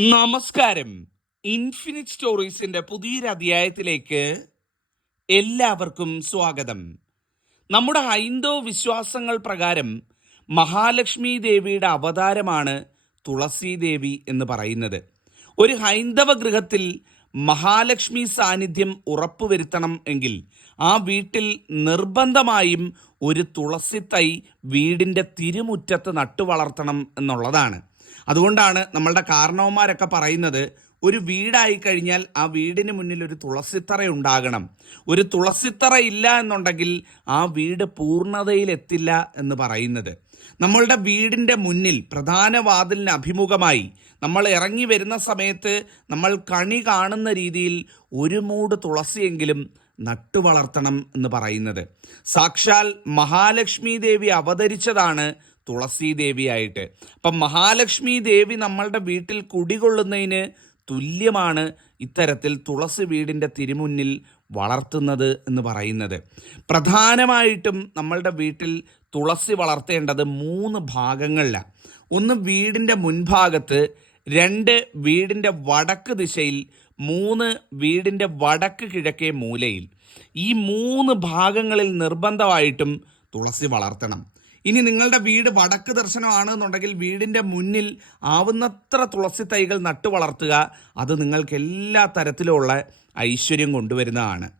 നമസ്കാരം. ഇൻഫിനിറ്റ് സ്റ്റോറീസിന്റെ പുതിയൊരു അധ്യായത്തിലേക്ക് എല്ലാവർക്കും സ്വാഗതം. നമ്മുടെ ഹൈന്ദവ വിശ്വാസങ്ങൾ പ്രകാരം മഹാലക്ഷ്മി ദേവിയുടെ അവതാരമാണ് തുളസി ദേവി എന്ന് പറയുന്നത്. ഒരു ഹൈന്ദവ ഗൃഹത്തിൽ മഹാലക്ഷ്മി സാന്നിധ്യം ഉറപ്പുവരുത്തണം എങ്കിൽ ആ വീട്ടിൽ നിർബന്ധമായും ഒരു തുളസി തൈ വീടിന്റെ തിരുമുറ്റത്ത് നട്ടുവളർത്തണം എന്നുള്ളതാണ്. അതുകൊണ്ടാണ് നമ്മളുടെ കാരണവന്മാരൊക്കെ പറയുന്നത് ഒരു വീടായി കഴിഞ്ഞാൽ ആ വീടിന് മുന്നിൽ ഒരു തുളസിത്തറ ഉണ്ടാകണം. ഒരു തുളസിത്തറ ഇല്ല എന്നുണ്ടെങ്കിൽ ആ വീട് പൂർണതയിലെത്തില്ല എന്ന് പറയുന്നത്. നമ്മളുടെ വീടിന്റെ മുന്നിൽ പ്രധാന വാതിലിന് അഭിമുഖമായി നമ്മൾ ഇറങ്ങി വരുന്ന സമയത്ത് നമ്മൾ കണി കാണുന്ന രീതിയിൽ ഒരു മൂട് തുളസിയെങ്കിലും നട്ടുവളർത്തണം എന്ന് പറയുന്നത്. സാക്ഷാൽ മഹാലക്ഷ്മി ദേവി അവതരിച്ചതാണ് തുളസി ദേവിയായിട്ട് അപ്പം മഹാലക്ഷ്മി ദേവി നമ്മളുടെ വീട്ടിൽ കുടികൊള്ളുന്നതിന് തുല്യമാണ് ഇത്തരത്തിൽ തുളസി വീടിന്റെ തിരുമുന്നിൽ വളർത്തുന്നത് എന്ന് പറയുന്നത്. പ്രധാനമായിട്ടും നമ്മളുടെ വീട്ടിൽ തുളസി വളർത്തേണ്ടത് മൂന്ന് ഭാഗങ്ങളിലാണ് ഒന്ന് വീടിന്റെ മുൻഭാഗത്ത് രണ്ട് വീടിന്റെ വടക്ക് ദിശയിൽ മൂന്ന് വീടിന്റെ വടക്ക് കിഴക്കേ മൂലയിൽ. ഈ മൂന്ന് ഭാഗങ്ങളിൽ നിർബന്ധമായിട്ടും തുളസി വളർത്തണം. ഇനി നിങ്ങളുടെ വീട് വടക്ക് ദർശനമാണ് എന്നുണ്ടെങ്കിൽ വീടിന്റെ മുന്നിൽ ആവുന്നത്ര തുളസി തൈകൾ നട്ടു വളർത്തുക. അത് നിങ്ങൾക്ക് എല്ലാ തരത്തിലുമുള്ള ഐശ്വര്യം കൊണ്ടുവരുന്നതാണ്.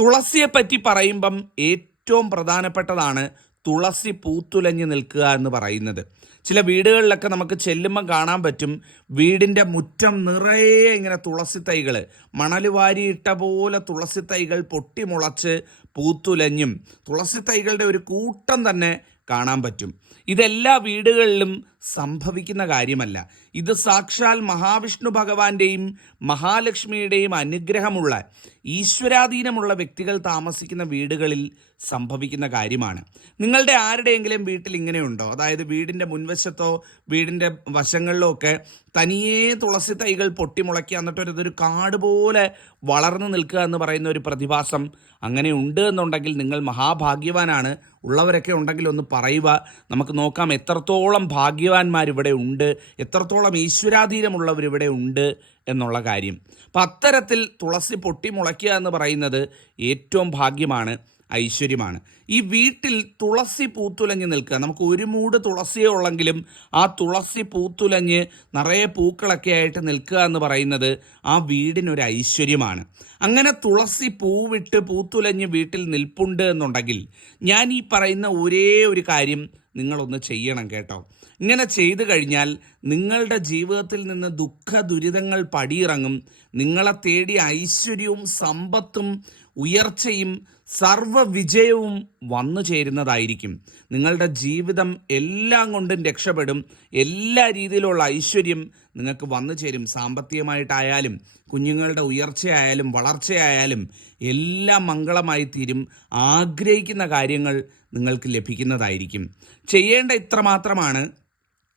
തുളസിയെപ്പറ്റി പറയുമ്പം ഏറ്റവും പ്രധാനപ്പെട്ടതാണ് തുളസി പൂത്തുലഞ്ഞ് നിൽക്കുക എന്ന് പറയുന്നത്. ചില വീടുകളിലൊക്കെ നമുക്ക് ചെല്ലുമ്പം കാണാൻ പറ്റും വീടിന്റെ മുറ്റം നിറയെ ഇങ്ങനെ തുളസി തൈകൾ മണൽ വാരിയിട്ട പോലെ തുളസി തൈകൾ പൊട്ടിമുളച്ച് പൂത്തുലഞ്ഞും. തുളസി തൈകളുടെ ഒരു കൂട്ടം തന്നെ കാണാൻ പറ്റും. ഇതെല്ലാ വീടുകളിലും സംഭവിക്കുന്ന കാര്യമല്ല. ഇത് സാക്ഷാൽ മഹാവിഷ്ണു ഭഗവാന്റെയും മഹാലക്ഷ്മിയുടെയും അനുഗ്രഹമുള്ള ഈശ്വരാധീനമുള്ള വ്യക്തികൾ താമസിക്കുന്ന വീടുകളിൽ സംഭവിക്കുന്ന കാര്യമാണ്. നിങ്ങളുടെ ആരുടെയെങ്കിലും വീട്ടിൽ ഇങ്ങനെയുണ്ടോ? അതായത് വീടിന്റെ മുൻവശത്തോ വീടിന്റെ വശങ്ങളിലോ ഒക്കെ തനിയേ തുളസി തൈകൾ പൊട്ടിമുളയ്ക്കുക എന്നിട്ട് ഒരു ഇതൊരു കാട് പോലെ വളർന്നു നിൽക്കുക എന്ന് പറയുന്ന ഒരു പ്രതിഭാസം അങ്ങനെ ഉണ്ട് എന്നുണ്ടെങ്കിൽ നിങ്ങൾ മഹാഭാഗ്യവാനാണ്. ഉള്ളവരൊക്കെ ഉണ്ടെങ്കിൽ ഒന്ന് പറയുക. നമുക്ക് നോക്കാം എത്രത്തോളം ഭാഗ്യവാന്മാർ ഇവിടെ ഉണ്ട് എത്രത്തോളം ഈശ്വരാധീനമുള്ളവർ ഇവിടെ ഉണ്ട് എന്നുള്ള കാര്യം. അപ്പം അത്തരത്തിൽ തുളസി പൊട്ടി മുളയ്ക്കുക എന്ന് പറയുന്നത് ഏറ്റവും ഭാഗ്യമാണ് ഐശ്വര്യമാണ്. ഈ വീട്ടിൽ തുളസി പൂത്തുലഞ്ഞ് നിൽക്കുക നമുക്ക് ഒരു മൂട് തുളസിയേ ഉള്ളെങ്കിലും ആ തുളസി പൂത്തുലഞ്ഞ് നിറയെ പൂക്കളൊക്കെ ആയിട്ട് നിൽക്കുക എന്ന് പറയുന്നത് ആ വീടിനൊരു ഐശ്വര്യമാണ്. അങ്ങനെ തുളസി പൂവിട്ട് പൂത്തുലഞ്ഞ് വീട്ടിൽ നിൽപ്പുണ്ട് എന്നുണ്ടെങ്കിൽ ഞാൻ ഈ പറയുന്ന ഒരേ ഒരു കാര്യം നിങ്ങളൊന്ന് ചെയ്യണം കേട്ടോ. ഇങ്ങനെ ചെയ്തു കഴിഞ്ഞാൽ നിങ്ങളുടെ ജീവിതത്തിൽ നിന്ന് ദുഃഖ ദുരിതങ്ങൾ പടിയിറങ്ങും. നിങ്ങളെ തേടി ഐശ്വര്യവും സമ്പത്തും ഉയർച്ചയും സർവ വിജയവും വന്നു ചേരുന്നതായിരിക്കും. നിങ്ങളുടെ ജീവിതം എല്ലാം കൊണ്ടും രക്ഷപ്പെടും. എല്ലാ രീതിയിലുള്ള ഐശ്വര്യം നിങ്ങൾക്ക് വന്നു ചേരും. സാമ്പത്തികമായിട്ടായാലും കുഞ്ഞുങ്ങളുടെ ഉയർച്ചയായാലും വളർച്ചയായാലും എല്ലാം മംഗളമായി തീരും. ആഗ്രഹിക്കുന്ന കാര്യങ്ങൾ നിങ്ങൾക്ക് ലഭിക്കുന്നതായിരിക്കും. ചെയ്യേണ്ട ഇത്ര മാത്രമാണ്.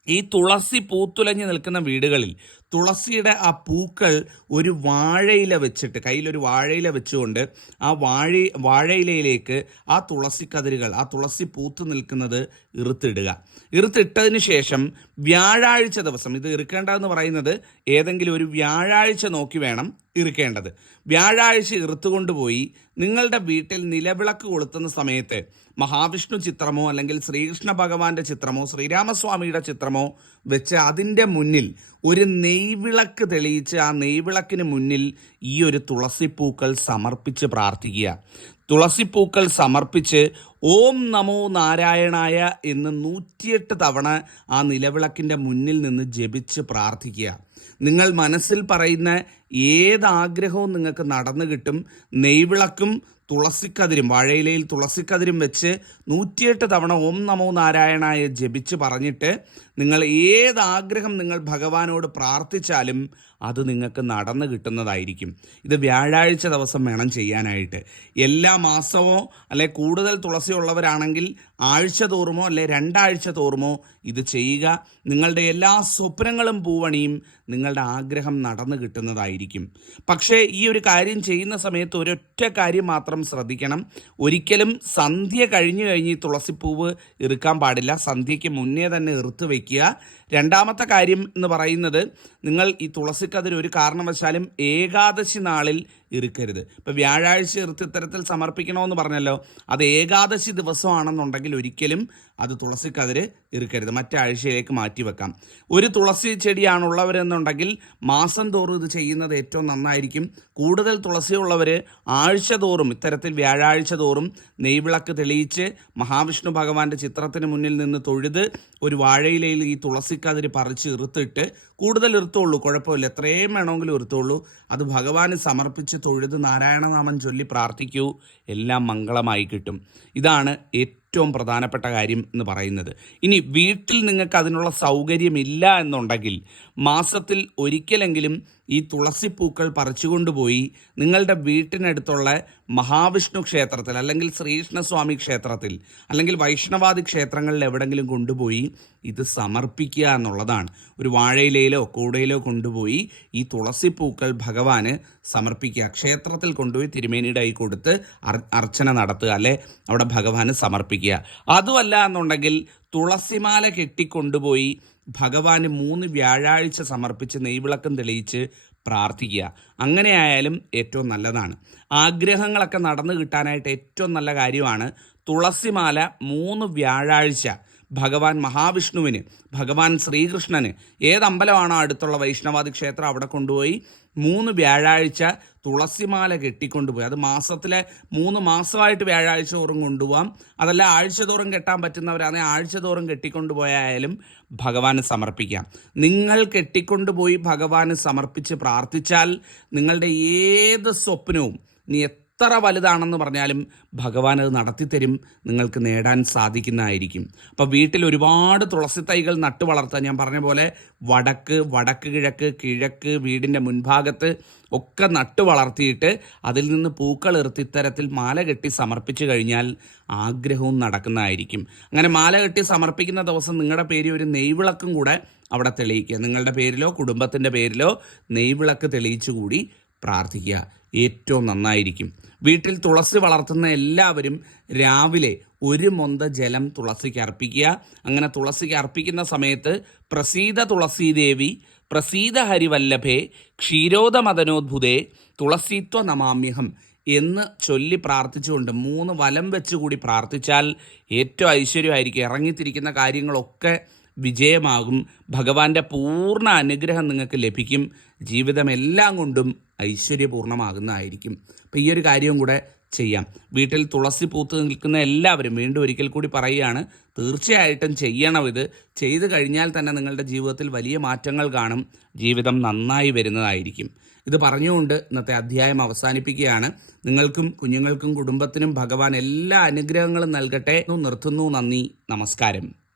ഈ തുളസി പൂത്തുലഞ്ഞു നിൽക്കുന്ന വീടുകളിൽ തുളസിയുടെ ആ പൂക്കൾ ഒരു വാഴയില വെച്ചിട്ട് കയ്യിലൊരു വാഴയില വെച്ചുകൊണ്ട് ആ വാഴ വാഴയിലയിലേക്ക് ആ തുളസി കതിരുകൾ ആ തുളസി പൂത്ത് നിൽക്കുന്നത് ഇറുത്തിടുക. ഇറുത്തിട്ടതിന് ശേഷം വ്യാഴാഴ്ച ദിവസം ഇത് ഇറുക്കേണ്ടതെന്ന് പറയുന്നത് ഏതെങ്കിലും ഒരു വ്യാഴാഴ്ച നോക്കി വേണം ഇറുക്കേണ്ടത്. വ്യാഴാഴ്ച ഇറുത്തുകൊണ്ടുപോയി നിങ്ങളുടെ വീട്ടിൽ നിലവിളക്ക് കൊളുത്തുന്ന സമയത്ത് മഹാവിഷ്ണു ചിത്രമോ അല്ലെങ്കിൽ ശ്രീകൃഷ്ണ ഭഗവാന്റെ ചിത്രമോ ശ്രീരാമസ്വാമിയുടെ ചിത്രമോ വെച്ച് അതിന്റെ മുന്നിൽ ഒരു നെയ്വിളക്ക് തെളിയിച്ച് ആ നെയ്വിളക്കിന് മുന്നിൽ ഈ ഒരു തുളസിപ്പൂക്കൾ സമർപ്പിച്ച് പ്രാർത്ഥിക്കുക. തുളസിപ്പൂക്കൾ സമർപ്പിച്ച് ഓം നമോ നാരായണായ എന്ന് നൂറ്റിയെട്ട് തവണ ആ നിലവിളക്കിന്റെ മുന്നിൽ നിന്ന് ജപിച്ച് പ്രാർത്ഥിക്കുക. നിങ്ങൾ മനസ്സിൽ പറയുന്ന ഏതാഗ്രഹവും നിങ്ങൾക്ക് നടന്നു കിട്ടും. നെയ്വിളക്കും തുളസിക്കതിരും വാഴയിലയിൽ തുളസിക്കതിരും വെച്ച് നൂറ്റിയെട്ട് തവണ ഓം നമോ നാരായണായ ജപിച്ച് പറഞ്ഞിട്ട് നിങ്ങൾ ഏത് ആഗ്രഹം നിങ്ങൾ ഭഗവാനോട് പ്രാർത്ഥിച്ചാലും അത് നിങ്ങൾക്ക് നടന്നു കിട്ടുന്നതായിരിക്കും. ഇത് വ്യാഴാഴ്ച ദിവസം വേണം ചെയ്യാനായിട്ട്. എല്ലാ മാസമോ അല്ലെ കൂടുതൽ തുളസി ഉള്ളവരാണെങ്കിൽ ആഴ്ച തോറുമോ അല്ലെ രണ്ടാഴ്ച തോറുമോ ഇത് ചെയ്യുക. നിങ്ങളുടെ എല്ലാ സ്വപ്നങ്ങളും പൂവണിയും നിങ്ങളുടെ ആഗ്രഹം നടന്നു കിട്ടുന്നതായിരിക്കും. പക്ഷേ ഈ ഒരു കാര്യം ചെയ്യുന്ന സമയത്ത് ഒരൊറ്റ കാര്യം മാത്രം ശ്രദ്ധിക്കണം. ഒരിക്കലും സന്ധ്യ കഴിഞ്ഞു കഴിഞ്ഞ് തുളസിപ്പൂവ് ഇറുക്കാൻ പാടില്ല. സന്ധ്യയ്ക്ക് മുന്നേ തന്നെ ഇറുത്ത് വയ്ക്കുക രണ്ടാമത്തെ കാര്യം എന്ന് പറയുന്നത് നിങ്ങൾ ഈ തുളസിക്കതിർ ഒരു കാരണവശാലും ഏകാദശി നാളിൽ ഇറുക്കരുത്. ഇപ്പം വ്യാഴാഴ്ച ഇറുത്ത് സമർപ്പിക്കണമെന്ന് പറഞ്ഞല്ലോ. അത് ഏകാദശി ദിവസമാണെന്നുണ്ടെങ്കിൽ ഒരിക്കലും അത് തുളസിക്കതിര് ഇറുക്കരുത്. മറ്റാഴ്ചയിലേക്ക് മാറ്റി വെക്കാം ഒരു തുളസി ചെടിയാണുള്ളവരെന്നുണ്ടെങ്കിൽ മാസം തോറും ഇത് ചെയ്യുന്നത് ഏറ്റവും നന്നായിരിക്കും. കൂടുതൽ തുളസിയുള്ളവർ ആഴ്ച തോറും ഇത്തരത്തിൽ വ്യാഴാഴ്ച തോറും നെയ്വിളക്ക് തെളിയിച്ച് മഹാവിഷ്ണു ഭഗവാന്റെ ചിത്രത്തിന് മുന്നിൽ നിന്ന് തൊഴുത് ഒരു വാഴയിലയിൽ ഈ തുളസിക്കതിര് പറിച്ച് ഇറുത്തിട്ട് കൂടുതൽ ഇറുത്തുള്ളൂ. കുഴപ്പമില്ല. എത്രയും വേണമെങ്കിലും ഇറുത്തുള്ളൂ. അത് ഭഗവാന് സമർപ്പിച്ച് തൊഴുത് നാരായണനാമം ചൊല്ലി പ്രാർത്ഥിക്കൂ. എല്ലാം മംഗളമായി കിട്ടും. ഇതാണ് ഏറ്റവും പ്രധാനപ്പെട്ട കാര്യം എന്ന് പറയുന്നത്. ഇനി വീട്ടിൽ നിങ്ങൾക്ക് അതിനുള്ള സൗകര്യമില്ല എന്നുണ്ടെങ്കിൽ മാസത്തിൽ ഒരിക്കലെങ്കിലും ഈ തുളസിപ്പൂക്കൾ പറിച്ചുകൊണ്ടുപോയി നിങ്ങളുടെ വീട്ടിനടുത്തുള്ള മഹാവിഷ്ണു ക്ഷേത്രത്തിൽ അല്ലെങ്കിൽ ശ്രീകൃഷ്ണസ്വാമി ക്ഷേത്രത്തിൽ അല്ലെങ്കിൽ വൈഷ്ണവാദി ക്ഷേത്രങ്ങളിൽ എവിടെങ്കിലും കൊണ്ടുപോയി ഇത് സമർപ്പിക്കുക എന്നുള്ളതാണ്. ഒരു വാഴയിലയിലോ കൂടയിലോ കൊണ്ടുപോയി ഈ തുളസിപ്പൂക്കൾ ഭഗവാന് സമർപ്പിക്കുക. ക്ഷേത്രത്തിൽ കൊണ്ടുപോയി തിരുമേനിയുടെ കൊടുത്ത് അർ- അർച്ചന നടത്തുക. അല്ലെ? അവിടെ ഭഗവാന് സമർപ്പിക്കുക. അതുമല്ല എന്നുണ്ടെങ്കിൽ തുളസിമാല കെട്ടിക്കൊണ്ടുപോയി ഭഗവാന് മൂന്ന് വ്യാഴാഴ്ച സമർപ്പിച്ച് നെയ്വിളക്കം തെളിയിച്ച് പ്രാർത്ഥിക്കുക. അങ്ങനെ ആയാലും ഏറ്റവും നല്ലതാണ്. ആഗ്രഹങ്ങളൊക്കെ നടന്നു കിട്ടാനായിട്ട് ഏറ്റവും നല്ല കാര്യമാണ് തുളസിമാല മൂന്ന് വ്യാഴാഴ്ച. ഭഗവാൻ മഹാവിഷ്ണുവിന് ഭഗവാൻ ശ്രീകൃഷ്ണന് ഏതമ്പലമാണോ അടുത്തുള്ള വൈഷ്ണവാദി ക്ഷേത്രം അവിടെ കൊണ്ടുപോയി? മൂന്ന് വ്യാഴാഴ്ച തുളസിമാല കെട്ടിക്കൊണ്ടുപോയി. അത് മാസത്തിലെ മൂന്ന് മാസമായിട്ട് വ്യാഴാഴ്ച തോറും കൊണ്ടുപോകാം അതല്ല ആഴ്ച തോറും കെട്ടാൻ പറ്റുന്നവരാണെങ്കിൽ ആഴ്ച തോറും കെട്ടിക്കൊണ്ടുപോയാലും ഭഗവാന് സമർപ്പിക്കാം. നിങ്ങൾ കെട്ടിക്കൊണ്ടുപോയി ഭഗവാന് സമർപ്പിച്ച് പ്രാർത്ഥിച്ചാൽ നിങ്ങളുടെ ഏത് സ്വപ്നവും നീ എത്ര വലുതാണെന്ന് പറഞ്ഞാലും ഭഗവാൻ അത് നടത്തിത്തരും നിങ്ങൾക്ക് നേടാൻ സാധിക്കുന്നതായിരിക്കും. അപ്പോൾ വീട്ടിൽ ഒരുപാട് തുളസി തൈകൾ നട്ടു വളർത്താൻ ഞാൻ പറഞ്ഞ പോലെ വടക്ക് വടക്ക് കിഴക്ക് കിഴക്ക് വീടിന്റെ മുൻഭാഗത്ത് ഒക്കെ നട്ടു വളർത്തിയിട്ട് അതിൽ നിന്ന് പൂക്കൾ ഇറുത്തി ഇത്തരത്തിൽ മാല കെട്ടി സമർപ്പിച്ചു കഴിഞ്ഞാൽ ആഗ്രഹവും നടക്കുന്നതായിരിക്കും. അങ്ങനെ മാല കെട്ടി സമർപ്പിക്കുന്ന ദിവസം നിങ്ങളുടെ പേര് ഒരു നെയ്വിളക്കും കൂടെ അവിടെ തെളിയിക്കുക. നിങ്ങളുടെ പേരിലോ കുടുംബത്തിന്റെ പേരിലോ നെയ്വിളക്ക് തെളിയിച്ചുകൂടി പ്രാർത്ഥിക്കുക. ഏറ്റവും നന്നായിരിക്കും. വീട്ടിൽ തുളസി വളർത്തുന്ന എല്ലാവരും രാവിലെ ഒരു മൊന്ത ജലം തുളസിക്ക് അർപ്പിക്കുക. അങ്ങനെ തുളസിക്ക് അർപ്പിക്കുന്ന സമയത്ത് പ്രസീത തുളസീദേവി പ്രസീത ഹരിവല്ലഭേ ക്ഷീരോദമദനോദ്ഭുതേ തുളസീത്വ നമാമ്യഹം എന്ന് ചൊല്ലി പ്രാർത്ഥിച്ചുകൊണ്ട് മൂന്ന് വലം വെച്ചുകൂടി പ്രാർത്ഥിച്ചാൽ ഏറ്റവും ഐശ്വര്യമായിരിക്കും. ഇറങ്ങിത്തിരിക്കുന്ന കാര്യങ്ങളൊക്കെ വിജയമാകും. ഭഗവാന്റെ പൂർണ അനുഗ്രഹം നിങ്ങൾക്ക് ലഭിക്കും. ജീവിതം എല്ലാം കൊണ്ടും ഐശ്വര്യപൂർണമാകുന്നതായിരിക്കും അപ്പോൾ ഈ ഒരു കാര്യവും കൂടെ ചെയ്യാം. വീട്ടിൽ തുളസി പൂത്ത് നിൽക്കുന്ന എല്ലാവരും വീണ്ടും ഒരിക്കൽ കൂടി പറയുകയാണ് തീർച്ചയായിട്ടും ചെയ്യണം ഇത്. ചെയ്തു കഴിഞ്ഞാൽ തന്നെ നിങ്ങളുടെ ജീവിതത്തിൽ വലിയ മാറ്റങ്ങൾ കാണും. ജീവിതം നന്നായി വരുന്നതായിരിക്കും. ഇത് പറഞ്ഞുകൊണ്ട് ഇന്നത്തെ അധ്യായം അവസാനിപ്പിക്കുകയാണ്. നിങ്ങൾക്കും കുഞ്ഞുങ്ങൾക്കും കുടുംബത്തിനും ഭഗവാൻ എല്ലാ അനുഗ്രഹങ്ങളും നൽകട്ടെ. നിർത്തുന്നു. നന്ദി. നമസ്കാരം.